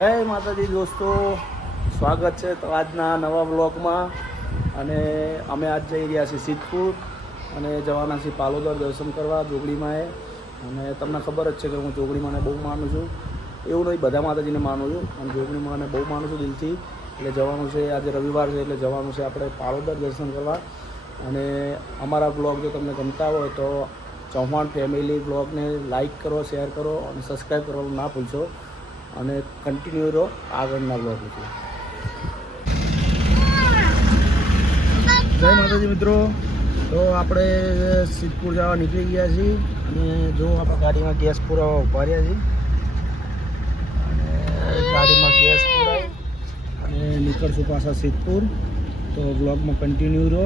જય માતાજી દોસ્તો, સ્વાગત છે તો આજના નવા બ્લોગમાં. અને અમે આજ જઈ રહ્યા છીએ સિદ્ધપુર અને જવાના છીએ પાલોદર દર્શન કરવા જોગણીમાંએ. અને તમને ખબર જ છે કે હું જોગણીમાંને બહુ માનું છું. એવું નહીં, બધા માતાજીને માનું છું અને જોગણીમાંને બહુ માનું છું દિલથી. એટલે જવાનું છે, આજે રવિવાર છે એટલે જવાનું છે આપણે પાલોદર દર્શન કરવા. અને અમારા બ્લોગ જો તમને ગમતા હોય તો ચૌહાણ ફેમિલી બ્લોગને લાઈક કરો, શેર કરો અને સબસ્ક્રાઈબ કરવાનું ના ભૂલશો. અને કન્ટિન્યુ રહો આગળના બ્લોગ છે. જય માતાજી મિત્રો, તો આપણે સિદ્ધપુર જવા નીકળી ગયા છીએ. અને જો આપણે ગાડીમાં ગેસ પુરાવા ઉભા રહ્યા છીએ અને ગાડીમાં ગેસ પુરાય અને નીકળશું પાછા સિદ્ધપુર. તો બ્લોગમાં કન્ટિન્યુ રહો.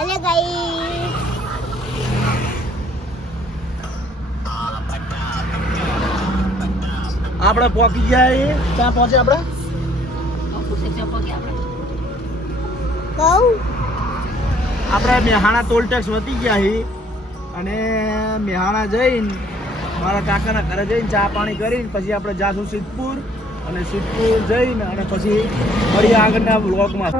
हेलो गाइस, આપણે પહોંચી ગયા છીએ. ક્યાં પહોંચે આપણે? આપણે મેહાણા ટોલ ટેક્સ વધી ગયા છીએ અને મેહાણા જઈને મારા કાકાના ઘરે જઈને ચા પાણી કરીને પછી આપણે જાશું સિદ્ધપુર. અને સિદ્ધપુર જઈને અને પછી ફરી આગળના બ્લોગમાં.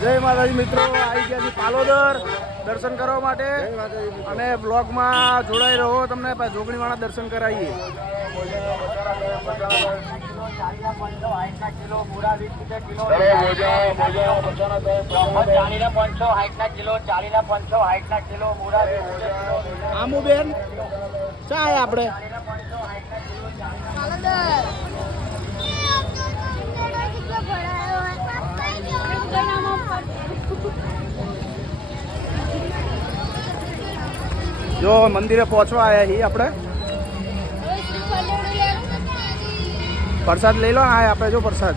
જય માતાજી મિત્રો, આવી ગયા છીએ પાલોદર દર્શન કરવા માટે. અને બ્લોગમાં જોડાઈ રહો, તમને જોગણીવાળા દર્શન કરાવીએ. આમુ બેન ચા આપણે જો મંદિરે પહોંચવા આવ્યા છીએ. આપણે પ્રસાદ લઈ લો. હા, આપણે જો પ્રસાદ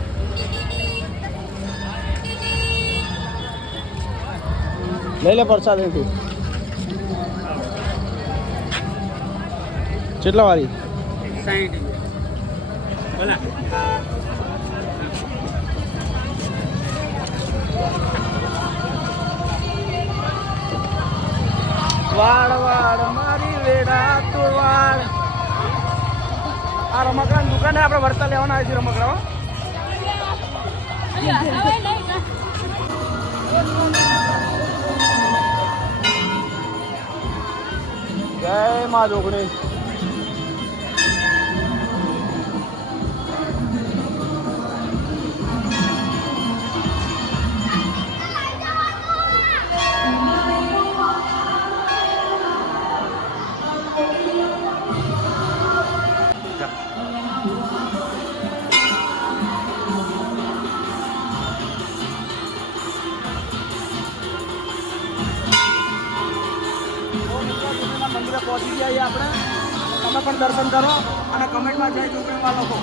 લઈ લે. પ્રસાદ એથી કેટલા વાળી? 60. વાળ વાળ મારી વેડા તો વાળ. આ રમકડા દુકાને આપણે વર્તા લેવાના આવે છે. રમકડા જય માં જોગણી. મંદિરે પહોંચી ગયા આપણે. તમે પણ દર્શન કરો અને કમેન્ટમાં જય જોગણીમાં લખો.